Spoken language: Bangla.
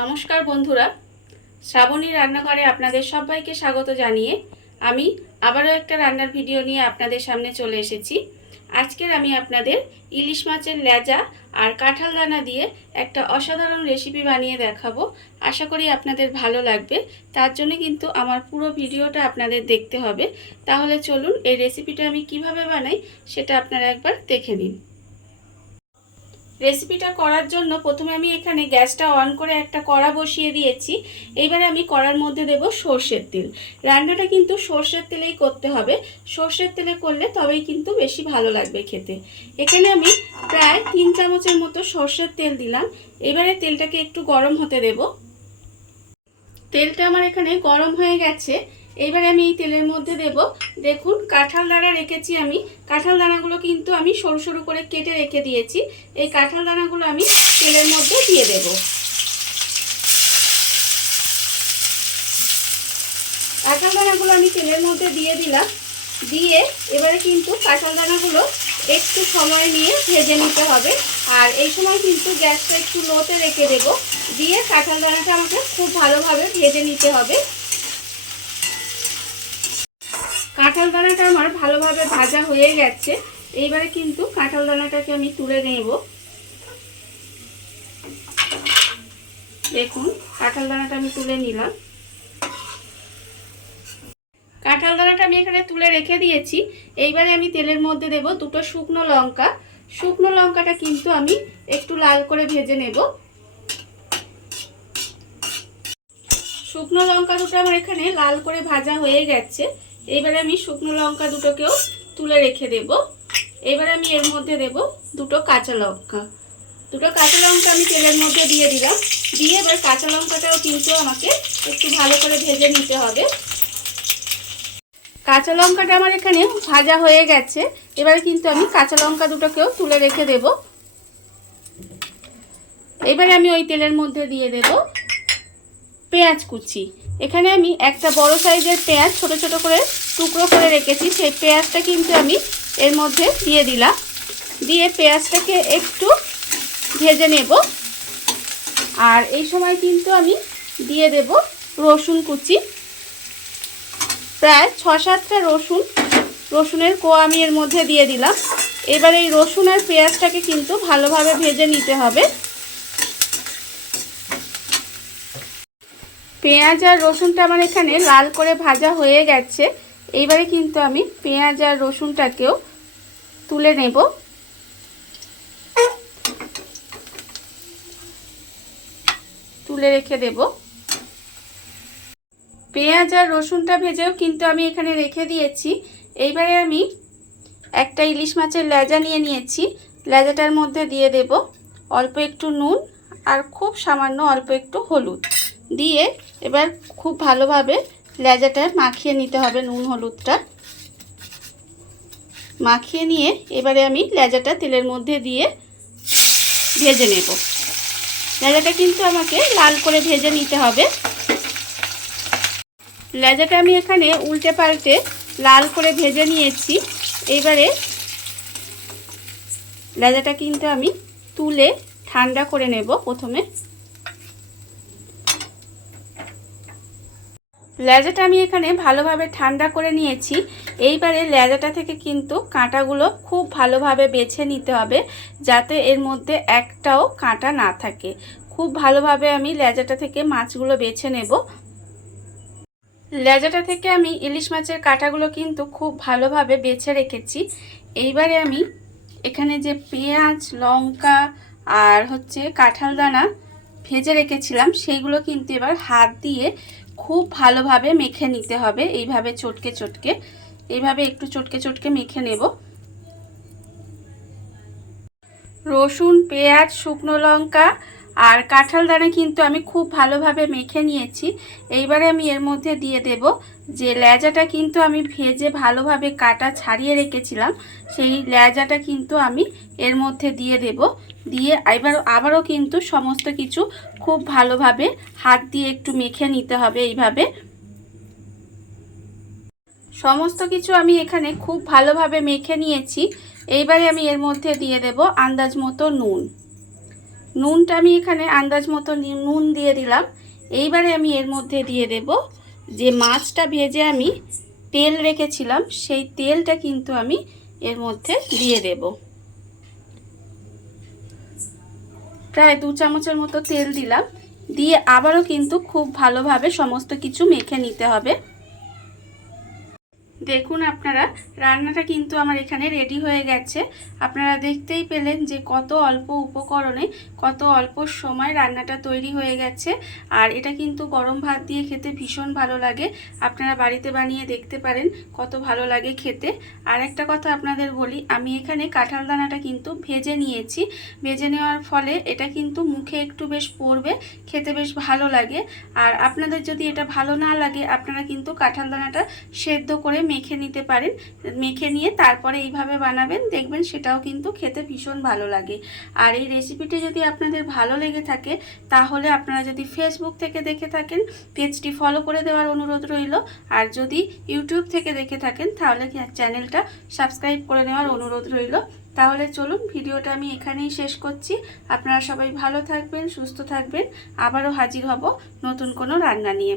নমস্কার বন্ধুরা, শ্রাবণী রান্নাঘরে আপনাদের সবাইকে স্বাগত জানিয়ে আমি আবারও একটা রান্নার ভিডিও নিয়ে আপনাদের সামনে চলে এসেছি। আজকের আমি আপনাদের ইলিশ মাছের লেজা আর কাঁঠাল দানা দিয়ে একটা অসাধারণ রেসিপি বানিয়ে দেখাবো। আশা করি আপনাদের ভালো লাগবে। তার জন্য কিন্তু আমার পুরো ভিডিওটা আপনাদের দেখতে হবে। তাহলে চলুন এই রেসিপিটা আমি কিভাবে বানাই সেটা আপনারা একবার দেখে নিন। রেসিপিটা করার জন্য প্রথমে আমি এখানে গ্যাসটা অন করে একটা কড়া বসিয়ে দিয়েছি। এইবারে আমি কড়ার মধ্যে দেব সর্ষের তেল। রান্নাটা কিন্তু সর্ষের তেলেই করতে হবে। সর্ষের তেলে করলে তবেই কিন্তু বেশি ভালো লাগবে খেতে। এখানে আমি প্রায় 3 চামচের মতো সর্ষের তেল দিলাম। এবারে তেলটাকে একটু গরম হতে দেব। তেলটা আমার এখানে গরম হয়ে গেছে। এইবারে আমি এই তেলের মধ্যে দেব, দেখুন কাঁঠাল দানা রেখেছি আমি। কাঁঠাল দানাগুলো কিন্তু আমি সরু সরু করে কেটে রেখে দিয়েছি। এই কাঁঠাল দানাগুলো আমি তেলের মধ্যে দিয়ে দেব। কাঁঠাল দানাগুলো আমি তেলের মধ্যে দিয়ে দিলাম। দিয়ে এবারে কিন্তু কাঁঠাল দানাগুলো একটু সময় নিয়ে ভেজে নিতে হবে। আর এই সময় কিন্তু গ্যাসটা একটু লোতে রেখে দেব। দিয়ে কাঁঠাল দানাটা আমাকে খুব ভালোভাবে ভেজে নিতে হবে। কাঁঠাল দানাটা আমার ভালোভাবে ভাজা হয়ে গেছে। এইবারে কিন্তু কাঁঠাল দানাটাকে আমি তুলে নেব। দেখুন কাঁঠাল দানাটা আমি তুলে নিলাম। কাঁঠাল দানাটা আমি এখানে তুলে রেখে দিয়েছি। এইবারে আমি তেলের মধ্যে দেব দুটো শুকনো লঙ্কা। শুকনো লঙ্কাটা কিন্তু আমি একটু লাল করে ভেজে নেব। শুকনো লঙ্কা দুটো আমার এখানে লাল করে ভাজা হয়ে গেছে। এইবারে আমি শুকনো লঙ্কা দুটোকেও তুলে রেখে দেব। এবারে আমি এর মধ্যে দেব দুটো কাঁচা লঙ্কা। দুটো কাঁচা লঙ্কা আমি তেলের মধ্যে দিয়ে দিলাম। দিয়ে এবার কাঁচা লঙ্কাটাও কিন্তু আমাকে একটু ভালো করে ভেজে নিতে হবে। কাঁচা লঙ্কাটা আমার এখানে ভাজা হয়ে গেছে। এবারে কিন্তু আমি কাঁচা লঙ্কা দুটোকেও তুলে রেখে দেব। এবারে আমি ওই তেলের মধ্যে দিয়ে দেব পেঁয়াজ কুচি। এখানে আমি একটা বড় সাইজের পেঁয়াজ ছোট ছোট করে টুকরো করে রেখেছি। সেই পেঁয়াজটা কিন্তু আমি এর মধ্যে দিয়ে দিলাম। দিয়ে পেঁয়াজটাকে একটু ভেজে নেব। আর এই সময় কিন্তু আমি দিয়ে দেব রসুন কুচি। প্রায় 6-7টা রসুনের কোয়া আমি এর মধ্যে দিয়ে দিলাম। এবার এই রসুন আর পেঁয়াজটাকে কিন্তু ভালোভাবে ভেজে নিতে হবে। পেঁয়াজ আর রসুনটা আমার এখানে লাল করে ভাজা হয়ে গেছে। এইবারে কিন্তু আমি পেঁয়াজ আর রসুনটাকেও তুলে নেব। তুলে রেখে দেব। পেঁয়াজ আর রসুনটা ভেজেও কিন্তু আমি এখানে রেখে দিয়েছি। এইবারে আমি একটা ইলিশ মাছের লেজা নিয়ে নিয়েছি। লেজাটার মধ্যে দিয়ে দেব অল্প একটু নুন আর খুব সামান্য অল্প একটু হলুদ দিয়ে এবার খুব ভালোভাবে লেজাটা মাখিয়ে নিতে হবে। নুন হলুদটা মাখিয়ে নিয়ে এবারে আমি লেজাটা তেলের মধ্যে দিয়ে ভেজে নেব। লেজাটা কিন্তু আমাকে লাল করে ভেজে নিতে হবে। লেজাটা আমি এখানে উল্টে পাল্টে লাল করে ভেজে নিয়েছি। এইবারে লেজাটা কিন্তু আমি তুলে ঠান্ডা করে নেব। প্রথমে লেজাটা আমি এখানে ভালোভাবে ঠান্ডা করে নিয়েছি। এইবারে লেজাটা থেকে কিন্তু কাঁটাগুলো খুব ভালোভাবে বেছে নিতে হবে, যাতে এর মধ্যে একটাও কাঁটা না থাকে। খুব ভালোভাবে আমি লেজাটা থেকে মাছগুলো বেছে নেব। লেজাটা থেকে আমি ইলিশ মাছের কাঁটাগুলো কিন্তু খুব ভালোভাবে বেছে রেখেছি। এইবারে আমি এখানে যে পেঁয়াজ লঙ্কা আর কাঁঠাল দানা ভেজে রেখেছিলাম সেইগুলো কিন্তু এবার হাত দিয়ে খুব ভালোভাবে মেখে নিতে হবে। এইভাবে চটকে চটকে এইভাবে একটু চটকে চটকে মেখে নেব। রসুন পেঁয়াজ শুকনো লঙ্কা আর কাঁঠাল দানা কিন্তু আমি খুব ভালোভাবে মেখে নিয়েছি। এইবারে আমি এর মধ্যে দিয়ে দেব যে লেজাটা কিন্তু আমি ভেজে ভালোভাবে কাটা ছাড়িয়ে রেখেছিলাম, সেই লেজাটা কিন্তু আমি এর মধ্যে দিয়ে দেব। দিয়ে আবারও কিন্তু সমস্ত কিছু খুব ভালোভাবে হাত দিয়ে একটু মেখে নিতে হবে। এইভাবে সমস্ত কিছু আমি এখানে খুব ভালোভাবে মেখে নিয়েছি। এইবারে আমি এর মধ্যে দিয়ে দেব আন্দাজ মতো নুন। নুনটা আমি এখানে আন্দাজ মতো নুন দিয়ে দিলাম। এইবারে আমি এর মধ্যে দিয়ে দেব যে মাছটা ভেজে আমি তেল রেখেছিলাম, সেই তেলটা কিন্তু আমি এর মধ্যে দিয়ে দেব। প্রায় 2 চামচের মতো তেল দিলাম। দিয়ে আবারও কিন্তু খুব ভালোভাবে সমস্ত কিছু মেখে নিতে হবে। দেখুন আপনারা, রান্নাটা কিন্তু আমার এখানে রেডি হয়ে গেছে। আপনারা দেখতেই পেলেন যে কত অল্প উপকরণে কত অল্প সময় রান্নাটা তৈরি হয়ে গেছে। আর এটা কিন্তু গরম ভাত দিয়ে খেতে ভীষণ ভালো লাগে। আপনারা বাড়িতে বানিয়ে দেখতে পারেন, কত ভালো লাগে খেতে। আর একটা কথা আপনাদের বলি, আমি এখানে কাঁঠাল দানাটা কিন্তু ভেজে নিয়েছি। ভেজে নেওয়ার ফলে এটা কিন্তু মুখে একটু বেশ পড়বে, খেতে বেশ ভালো লাগে। আর আপনাদের যদি এটা ভালো না লাগে, আপনারা কিন্তু কাঁঠাল দানাটা সেদ্ধ করে মেখে নিতে পারেন। মেখে নিয়ে তারপরে এইভাবে বানাবেন, দেখবেন সেটাও কিন্তু খেতে ভীষণ ভালো লাগে। আর এই রেসিপিটি যদি আপনাদের ভালো লেগে থাকে, তাহলে আপনারা যদি ফেসবুক থেকে দেখে থাকেন, পেজটি ফলো করে দেওয়ার অনুরোধ রইল। আর যদি ইউটিউব থেকে দেখে থাকেন, তাহলে চ্যানেলটা সাবস্ক্রাইব করে নেওয়ার অনুরোধ রইল। তাহলে চলুন, ভিডিওটা আমি এখানেই শেষ করছি। আপনারা সবাই ভালো থাকবেন, সুস্থ থাকবেন। আবারও হাজির হব নতুন কোনো রান্না নিয়ে।